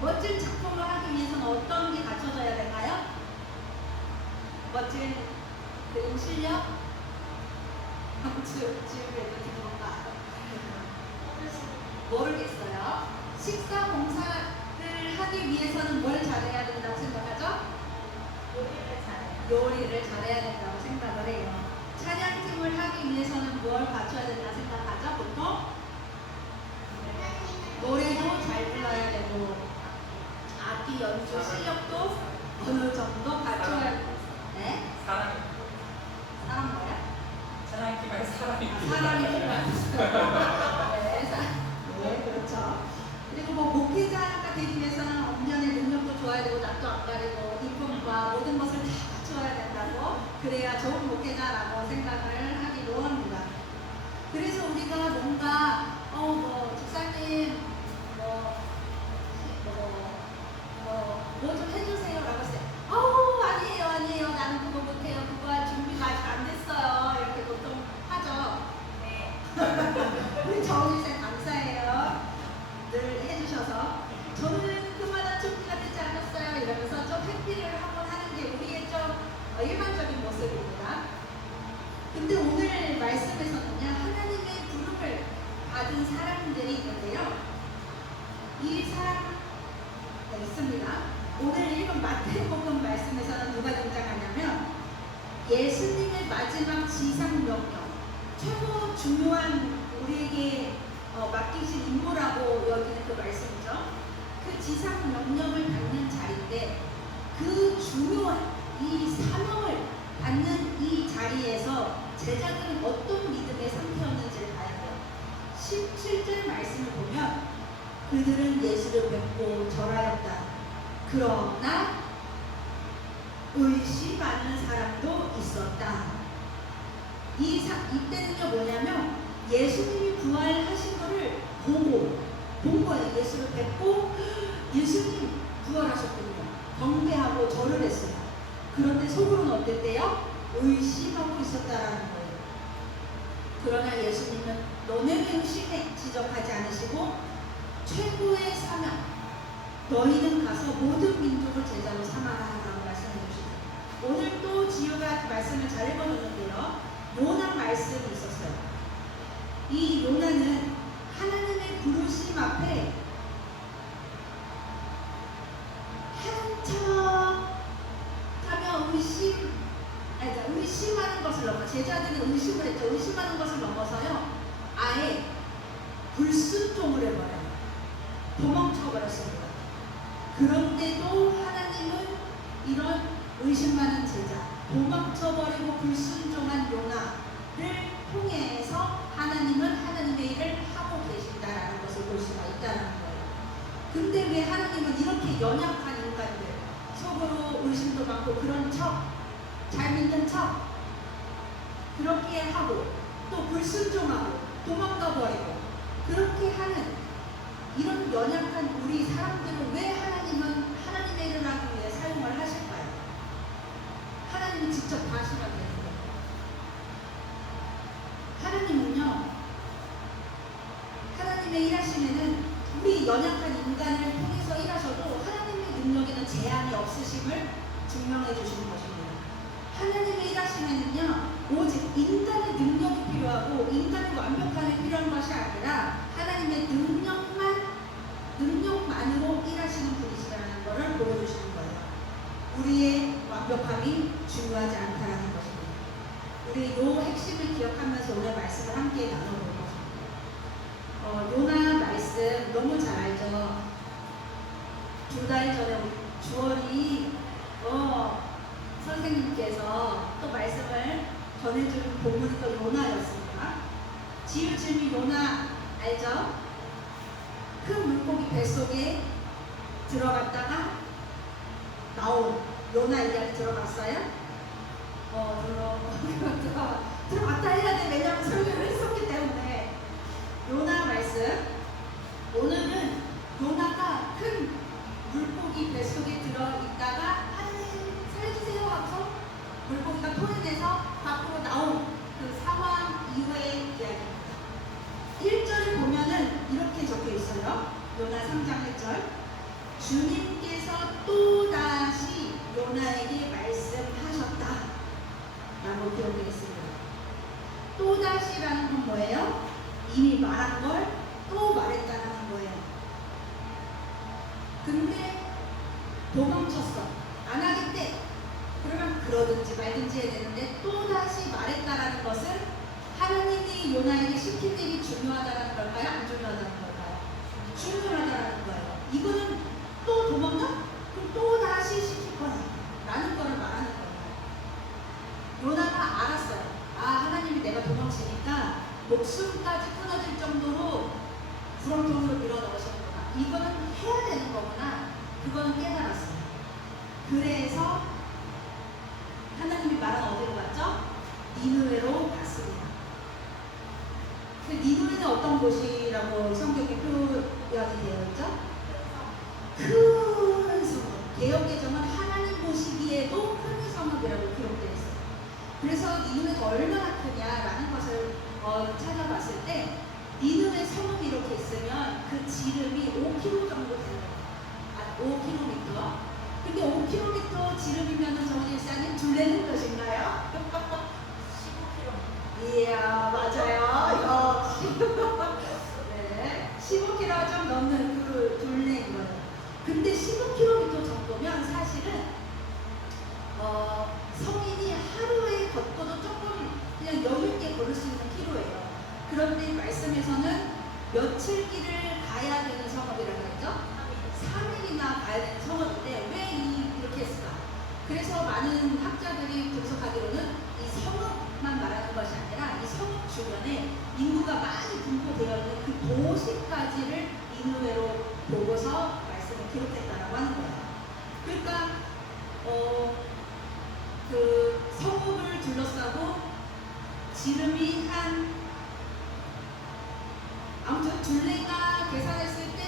멋진 작품을 하기 위해서는 어떤 게 갖춰져야 될까요? 멋진 그림 실력? 지우개도 들어볼까? 모르겠어요. 식사 공사를 하기 위해서는 뭘 잘해야 된다고 생각하죠? 요리를 잘해야 된다고 생각을 해요. 찬양팀을 하기 위해서는 뭘 갖춰야 된다고 생각하죠? 보통? 노래도 잘 불러야 되고 악기 연주 실력도 어느 정도 갖춰야 되고. 네? 사람이 사람 뭐야? 사람이 말 사람이 사람이 필요합니다. 네, 그렇죠. 그리고 뭐 목회자가 되기 위해서는 언변의 능력도 좋아야 되고 낯도 안 가리고 이쁨과 모든 것을 다 갖춰야 된다고, 그래야 좋은 목회자라고 생각을 하기도 합니다. 그래서 우리가 뭔가 뭐 집사님 뭐 좀 해주세요 라고 했을 때 아니에요 나는 그거 못해요, 그거 할 준비가 아직 안 됐어요, 이렇게 보통 하죠. 네. 우리 정일생 감사해요. 늘 해주셔서 저는 그만한 준비가 되지 않았어요 이러면서 좀 회피를 한번 하는 게 우리의 좀 일반적인 모습입니다. 근데 오늘 말씀에서는요, 하나님의 부름을 받은 사람들이 있는데요, 이 사람 있습니다. 오늘 읽은 마태복음 말씀에서는 누가 등장하냐면 예수님의 마지막 지상 명령, 최고 중요한 우리에게 맡기신 임무라고 여기는 그 말씀이죠. 그 지상 명령을 받는 자리인데 그 중요한 이 사명을 받는 이 자리에서 제자들은 어떤 믿음의 상태였는지를 봐야 돼요. 17절 말씀을 보면 그들은 예수를 뵙고 절하였다. 그러나 의심하는 사람도 있었다. 이때는요 뭐냐면 예수님이 부활하신 것을 본 거예요. 예수를 뵙고 예수님 부활하셨군요. 경배하고 절을 했어요. 그런데 속으로는 어땠대요? 의심하고 있었다라는 거예요. 그러나 예수님은 너네의 의심에 지적하지 않으시고 최고의 사명, 너희는 가서 모든 민족을 제자로 삼아라라고 말씀해 주시죠. 오늘 또 지효가 그 말씀을 잘 읽어줬는데요, 요나 말씀이 있었어요. 이 요나는 하나님의 부르심 앞에 한참 가면 의심하는 것을 넘어, 제자들은 의심을 했죠. 의심하는 것을 넘어서요, 아예 불순종을 해버려요. 도망쳐버렸습니다. 그런데도 하나님은 이런 의심 많은 제자, 도망쳐버리고 불순종한 요나를 통해서 하나님은 하나님의 일을 하고 계신다라는 것을 볼 수가 있다는 거예요. 근데 왜 하나님은 이렇게 연약한 인간들, 속으로 의심도 많고 그런 척, 잘 믿는 척 그렇게 하고 또 불순종하고 도망가버리고 그렇게 하는 이런 연약한 우리 사람들을 왜 하나님은 하나님의 일을 하기 위해 사용을 하실까요? 하나님이 직접 다 하시면 되는데, 하나님은요, 하나님의 일하시면은 우리 연약한 인간을 통해서 일하셔도 하나님의 능력에는 제한이 없으심을 증명해 주시는 것입니다. 하나님의 일하시면은요, 오직 인간의 능력이 필요하고 인간의 완벽함이 필요한 것이 아니라 하나님의 능력만으로 일하시는 분이시라는 것을 보여주시는 거예요. 우리의 완벽함이 중요하지 않다라는 것입니다. 우리 요 핵심을 기억하면서 오늘 말씀을 함께 나눠볼 것입니다. 요나 말씀 너무 잘 알죠? 2달 전에 주월이 선생님께서 또 말씀을 전해주는 본문이 또 요나였습니다. 지우질미 요나 알죠? 큰 물고기 뱃속에 들어갔다가 나온 요나 이야기 들어봤어요? 들어갔다 해야 돼. 왜냐하면 설교를 했었기 때문에. 요나 말씀, 오늘은 요나가 큰 물고기 뱃속에 들어있다가 하나님 살려주세요 하고서 물고기가 토해내서 밖으로 나온 그 상황 이후의 이야기입니다. 1절을 보면은 이렇게 적혀 있어요. 요나 3장 1절. 주님께서 또다시 요나에게 말씀하셨다 라고 기록되겠습니다. 또다시라는 건 뭐예요? 이미 말한 걸 또 말했다는 거예요. 근데 도망쳤어. 안 하겠대. 그러면 그러든지 말든지 해야 되는데 또다시 말했다라는 것은 하나님이 요나에게 시킨 일이 중요하다는 걸까요? 안 중요하다는 걸까요? 중요하다는 거예요. 이거는 또 도망가? 그럼 또다시 시킬 거야 라는 거를 말하는 거예요. 요나가 알았어요. 아, 하나님이 내가 도망치니까 목숨까지 끊어질 정도로 구렁텅이로 밀어넣으셨구나. 이거는 해야 되는 거구나. 그거는 깨달았어요. 그래서 하나님이 말한 어디로 갔죠? 니느웨로 갔습니다. 그 니느웨는 어떤 곳이라고 성경에 표현이 되어 있죠? 큰 성읍. 개역개정은 하나님 보시기에도 큰 성읍이라고 기록되어 있어요. 그래서 니느웨가 얼마나 크냐라는 것을 찾아봤을 때 니느웨 성읍이 이렇게 있으면 그 지름이 5km 정도 되는 거예요. 5km. 근데 5km 지름이면 정일사님 둘레는 몇인가요? 15km. 이야, 맞아요. 역시. 네, 15km 좀 넘는 그 둘레인 거예요. 근데 15km 정도면 사실은 성인이 하루에 걷고도 조금 그냥 여유있게 걸을 수 있는 키로예요. 그런데 말씀에서는 며칠 길을 가야 되는 성읍이라고 했죠? 3일이나 가야 되는 성읍인데 왜 이렇게 했을까? 그래서 많은 학자들이 분석하기로는 이 성읍만 말하는 것이 아니라 이 성읍 주변에 인구가 많이 분포되어 있는 그 도시까지를 니느웨로 보고서 말씀을 기록했다고 하는 거예요. 그러니까 그 성읍을 둘러싸고 지름이 아무튼 둘레가 계산했을 때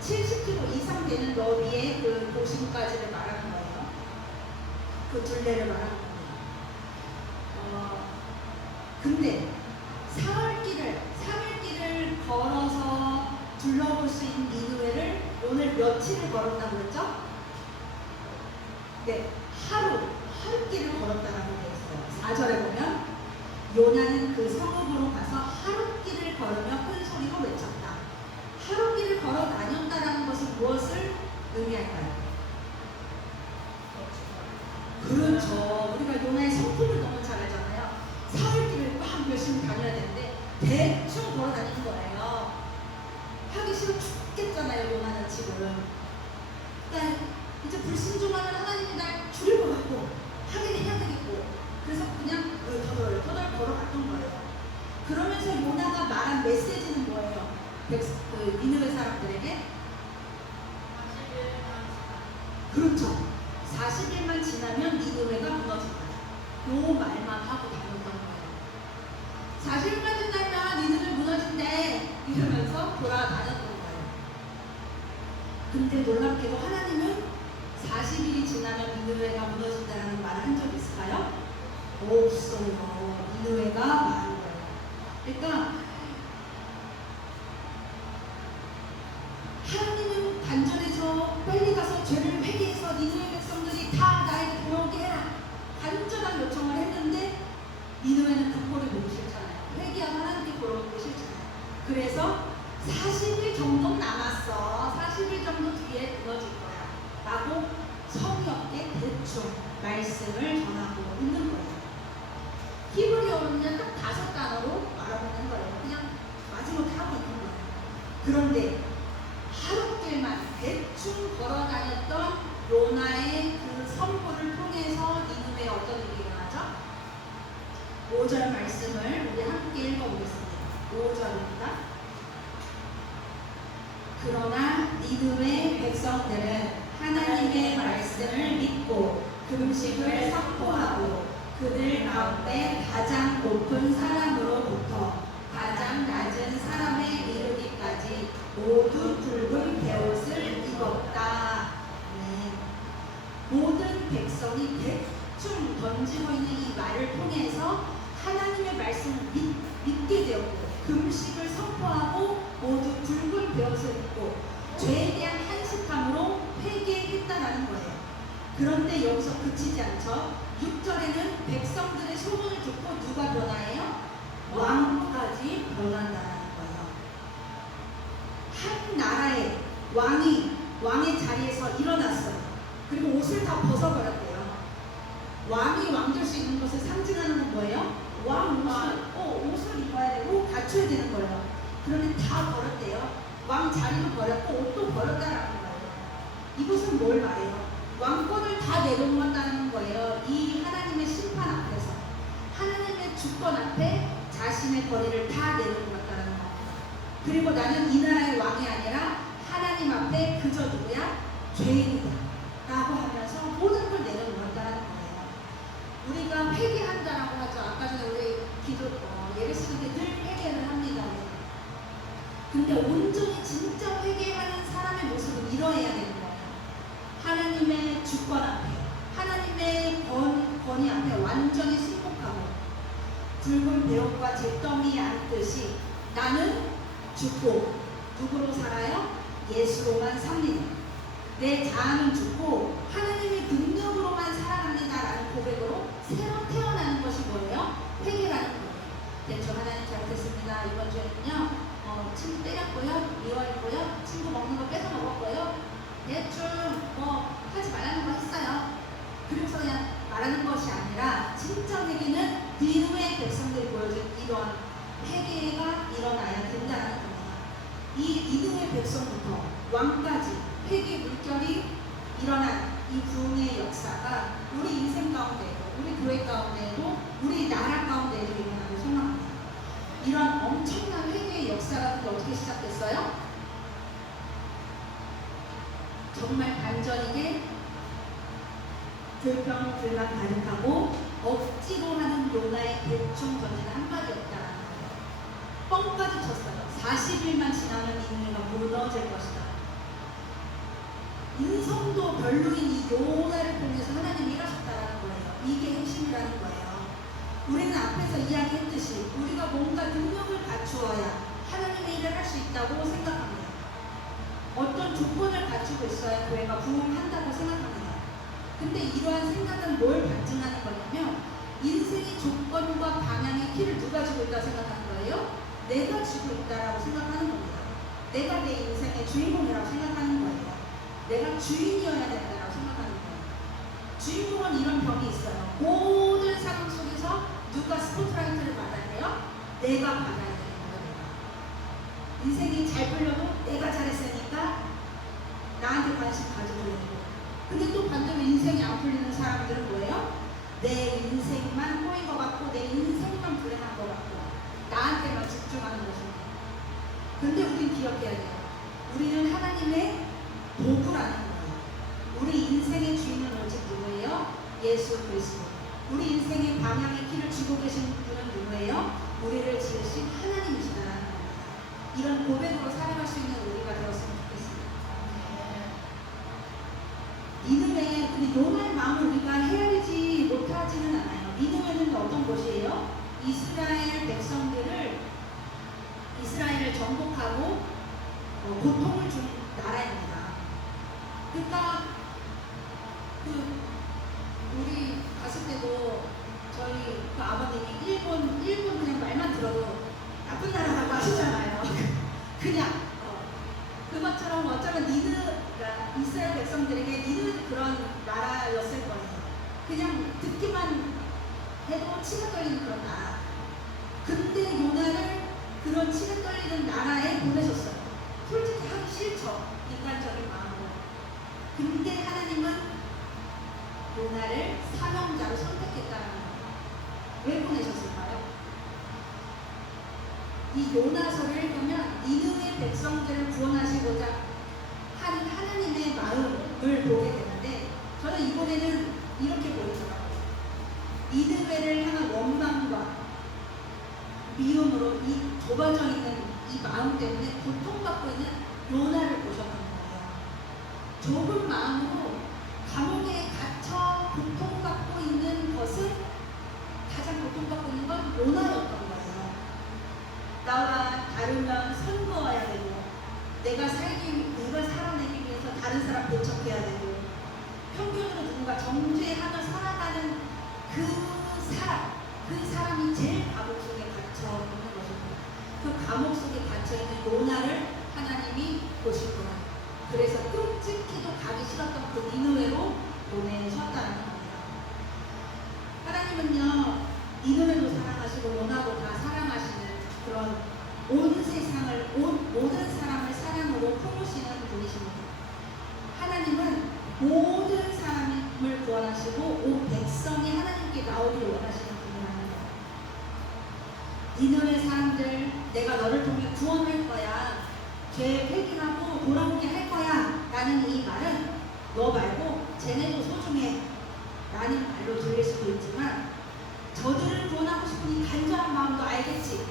70km 이상 되는 너비의 그 도심까지를 말하는 거예요. 그 둘레를 말하는 겁니다. 근데 3일길을 걸어서 둘러볼 수 있는 니느웨를 오늘 며칠을 걸었다고 했죠? 네, 하루길을 걸었다라고 되어 있어요. 4절에 보면 요나는 그 성읍으로 가서 하루길을 걸으며 큰 소리로 외쳤다. 하루길을 걸어 다녔다라는 것은 무엇을 의미할까요? 그렇죠. 우리가 요나의 성품을 너무 잘 알잖아요. 사흘길을 막 열심히 다녀야 되는데 대충 걸어 다니는 거예요. 하기 싫어 죽겠잖아요, 요나는 지금. 그러니까 이제 불순종하는 하나님이 날 죽일 것 같고 하긴 해야 되겠고 그래서 그냥 터덜 걸어갔던 거예요. 그러면서 요나가 말한 메시지는 뭐예요? 그 니느웨 사람들에게? 40일만 그렇죠. 40일만 지나면 니느웨가 무너진다. 요 말만 하고 다녔던 거예요. 40일만 지나면 니느웨 무너진대 이러면서 돌아다녔던 거예요. 근데 놀랍게도 하나님은 40일이 지나면 니느웨가 무너진다는 말을 한 적 있을까요? 없어요. 니느웨가 말한 거예요. 그러니까 하나님은 단전에서 빨리 가서 죄를 회개해서 니느웨 백성들이 다 나에게 돌아오게 해라. 간절한 요청을 했는데 니느웨는 그 꼴을 보기 싫잖아요. 회개하면 하나님께 돌아오기 싫잖아요. 그래서 40일 정도 남았어. 40일 정도 뒤에 무너질 거야. 라고 성의 없게 대충 말씀을 전하고 있는 거예요. 히브리어로는 딱 5단어로 말하고 있는 거예요. 그냥 마지못해 하고 있는 거예요. 그런데 하루길만 대충 걸어 다녔던 요나의 그 선포를 통해서 니느웨에 어떤 일이 일어나죠? 5절 말씀을 우리 함께 읽어보겠습니다. 5절입니다. 그러나 니느웨 백성들은 하나님의 말씀을 믿고 금식을 선포하고 그들 가운데 가장 높은 사람으로부터 가장 낮은 사람에 이르기까지 모두 붉은 베옷을 입었다. 네. 모든 백성이 대충 던지고 있는 이 말을 통해서 하나님의 말씀을 믿게 되었고 금식을 선포하고 모두 붉은 베옷을 입고 죄에 대한 신실함으로 회개했다라는 거예요. 그런데 여기서 그치지 않죠. 6절에는 백성들의 소문을 듣고 누가 변화해요? 왕까지 변한다는 거예요. 한 나라의 왕의 자리에서 일어났어요. 그리고 옷을 다 벗어버렸대요. 왕이 왕 될 수 있는 것을 상징하는 건 뭐예요? 왕 옷을 입어야 되고 갖춰야 되는 거예요. 그런데 다 버렸대요. 왕 자리도 버렸고 옷도 버렸다라는 거예요. 이것은 뭘 말해요? 왕권을 다 내려놓았다는 거예요. 이 하나님의 심판 앞에서, 하나님의 주권 앞에 자신의 권위를 다 내려놓았다는 겁니다. 그리고 나는 이 나라의 왕이 아니라 하나님 앞에 그저 누구야? 죄인이다 라고 하면서 모든 걸 내려놓았다는 거예요. 우리가 회개한다라고 하죠. 아까 전에 우리 예배 시간 때 늘 회개를 합니다. 근데 온전히 진짜 회개하는 사람의 모습은 이러해야 되는 거예요. 하나님의 주권 앞에, 하나님의 권위 앞에 완전히 순복하고 붉은 배옷과 잿더미 안듯이 나는 죽고 누구로 살아요? 예수로만 삽니다. 내 자아는 죽고 하나님의 능력으로만 살아갑니다라는 고백으로 새로 태어나는 것이 뭐예요? 회개라는 거예요. 대충 하나님 잘못했습니다. 이번 주에는요 친구 때렸고요, 미워했고요, 친구 먹는 거 뺏어 먹었고요, 대충 하지 말라는 거 했어요. 그래서 그냥 말하는 것이 아니라 진짜 회개는 니느웨 백성들이 보여준 이런 회개가 일어나야 된다는 겁니다. 이 니느웨 백성부터 왕까지 회개 물결이 일어난 이 부흥의 역사가 우리 인생 가운데에도, 우리 교회 가운데에도, 우리 나라 가운데에도 일어나길 소망합니다. 이런 엄청난 회개의 역사가 어떻게 시작됐어요? 정말 간절하게 불평불만 가득하고 억지로 하는 요나의 대충 던지는 한마디였다라는 거예요. 뻥까지 쳤어요. 40일만 지나면 니느웨가 무너질 것이다. 인성도 별로인 이 요나를 통해서 하나님이 일하셨다라는 거예요. 이게 핵심이라는 거예요. 우리는 앞에서 이야기했듯이 우리가 뭔가 능력을 갖추어야 하나님의 일을 할 수 있다고 생각합니다. 어떤 조건을 갖추고 있어야 교회가 부흥한다고 생각합니다. 근데 이러한 생각은 뭘 반증하는 거냐면 인생의 조건과 방향의 키를 누가 주고 있다고 생각하는 거예요? 내가 주고 있다라고 생각하는 겁니다. 내가 내 인생의 주인공이라고 생각하는 거예요. 내가 주인이어야 된다라고 생각하는 거예요. 주인공은 이런 벽이 있어요. 모든 상황 속에서 누가 스포트라이트를 받아야 돼요? 내가 받아야 되는 거예요. 인생이 잘 풀려도 내가 잘했으니까 나한테 관심 가져도 되고, 근데 또 반대로 인생이 안 풀리는 사람들은 뭐예요? 내 인생만 꼬인 것 같고 내 인생만 불행한 것 같고 나한테만 집중하는 것입니다. 근데 우린 기억해야 돼요. 우리는 하나님의 도구라는 거예요. 우리 인생의 주인은 오직 누구예요? 예수 그리스도. 우리 인생의 방향의 길을 쥐고 계신 분은 누구예요? 우리를 지으신 하나님이시다라는 겁니다. 이런 고백으로 살아갈 수 있는 우리가 되었으면 좋겠습니다. 니느웨, 근데 요나의 마음을 우리가 헤아리지 못하지는 않아요. 니느웨는 어떤 곳이에요? 이스라엘을 정복하고 고통을 준 나라입니다. 그러니까 우리 갔을 때도 저희 아버님이 일본 그냥 말만 들어도 나쁜 나라라고 하시잖아요. 그냥 그것처럼 어쩌면 그러니까 이스라엘 백성들에게 니느웨도 그런 나라였을 거예요. 그냥 듣기만 해도 치가 떨리는 그런 나라. 근데 요나를 그런 치가 떨리는 나라에 보내셨어요. 솔직히 하기 싫죠. 인간적인 마음으로. 근데 하나님은 요나를 사명자로 선택했다는 거예요. 왜 보내셨을까요? 이 요나서를 읽으면 니느웨 백성들을 구원하시고자 한 하나님의 마음을 보게 되는데, 저는 이번에는 이렇게 보이더라고요. 니느웨를 향한 원망과 미움으로 이 좁아져 있는 이 마음 때문에 고통받고 있는 요나를 보셨던 거예요. 좁은 마음으로 감옥에 갇혀 고통받고 있는 것은, 가장 고통받고 있는 건 요나였던 거예요. 나와 다르면 선거해야 되고, 내가 살아내기 위해서 다른 사람 배척해야 되고, 평균으로 누군가 정죄하며 살아가는 그 사람이 제일 감옥 속에 갇혀 있는 것입니다. 그 감옥 속에 갇혀 있는 요나를 하나님이 보실 거예요. 그래서 끔찍히도 가기 싫었던 그 니느웨로 보내셨다는 겁니다. 하나님은요, 니느웨도 사랑하시고 요나도 다 사랑하시는 그런 온 세상을, 모든 사람을 사랑으로 품으시는 분이십니다. 하나님은 모든 사람을 구원하시고 온 백성이 하나님께 나오기를 원하시는 분이라는 거예요. 니느웨 사람들, 내가 너를 통해 구원할 거야, 죄 회개하고 돌아오게 할 거야 라는 이 말은 너 말고 쟤네도 소중해 라는 말로 들릴 수도 있지만, 저들을 구원하고 싶은 이 간절한 마음도 알겠지.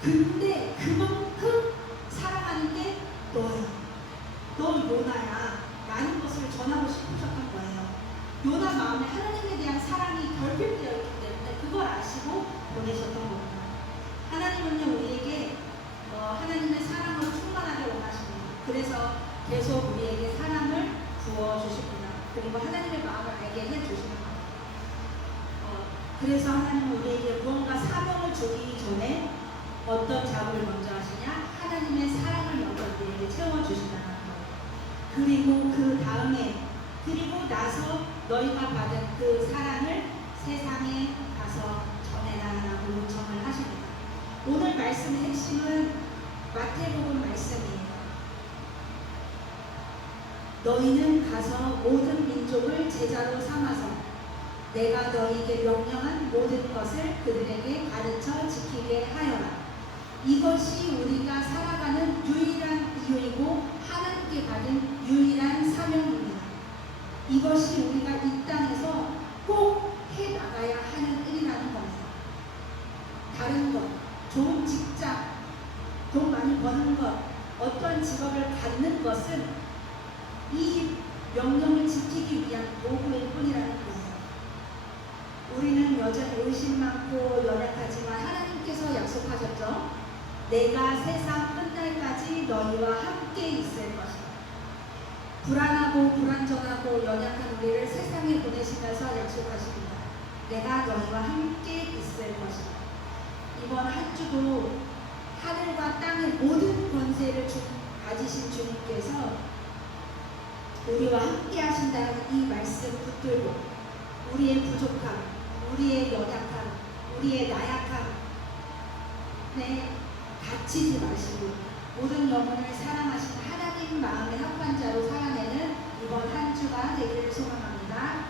근데 그만큼 사랑하는 게 너야, 너 요나야 라는 것을 전하고 싶으셨던 거예요. 요나 마음에 하나님에 대한 사랑이 결핍되어 있기 때문에 그걸 아시고 보내셨던 겁니다. 하나님은요, 우리에게 하나님의 사랑으로 충만하게 원하십니다. 그래서 계속 우리에게 사랑을 부어주십니다. 그리고 하나님의 마음을 알게 해주시는 겁니다. 그래서 하나님은 우리에게 무언가 사명을 주기 전에 어떤 작업을 먼저 하시냐? 하나님의 사랑을 먼저 우리에게 채워주신다는 거예요. 그리고 그 다음에, 그리고 나서 너희가 받은 그 사랑을 세상에 가서 전해라라고 요청을 하십니다. 오늘 말씀의 핵심은 마태복음 말씀이에요. 너희는 가서 모든 민족을 제자로 삼아서 내가 너희에게 명령한 모든 것을 그들에게 가르쳐 지키게 하여라. 이것이 우리가 살아가는 유일한 이유이고 하나님께 받은 유일한 사명입니다. 이것이 우리가 이 땅에서 꼭 해나가야 하는 일이라는 겁니다. 다른 것, 좋은 직장, 돈 많이 버는 것, 어떠한 직업을 갖는 것은 이 명령을 지키기 위한 도구일 뿐이라는 거예요. 우리는 여전히 의심 많고 연약하지만 하나님께서 약속하셨죠. 내가 세상 끝날까지 너희와 함께 있을 것이다. 불안하고 불안정하고 연약한 우리를 세상에 보내시면서 약속하십니다. 내가 너희와 함께 있을 것이다. 이번 한 주도 하늘과 땅의 모든 권세를 가지신 주님께서 우리와 함께 하신다는 이 말씀 붙들고 우리의 부족함, 우리의 연약함, 우리의 나약함 다치지 마시고 모든 영혼을 사랑하시는 하나님 마음의 합한 자로 살아내는 이번 한 주가 되기를 소망합니다.